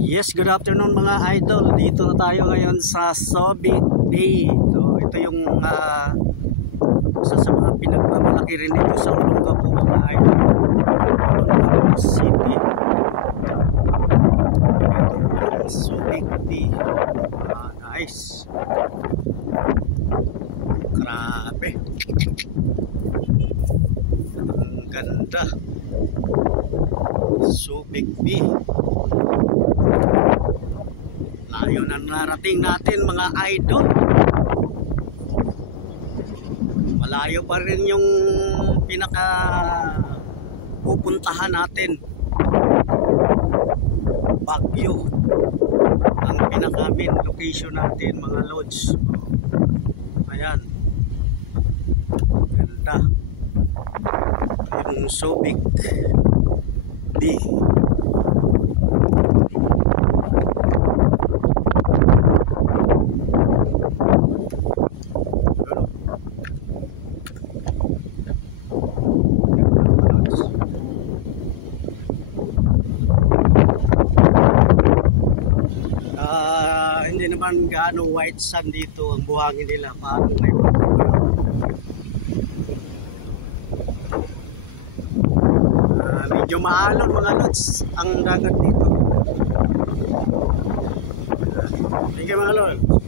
Yes, good afternoon mga idol. Dito na tayo ngayon sa Subic Bay. So, ito yung isa sa mga pinagmamalaki rin dito sa Olongapo mga idol. Olongapo City. Ito yung Subic Bay. Nice. Grabe. Ang ganda. Subic Bay. Layo na narating natin mga idol. Malayo pa rin yung pinaka pupuntahan natin. Baguio ang pinaka main location natin mga lods. Ayan, ganda yung Subic Bay. Hindi naman gaano white sand dito ang buhangin nila, parang may medyo maalon mga lods ang dagat dito. Thank you mga lods.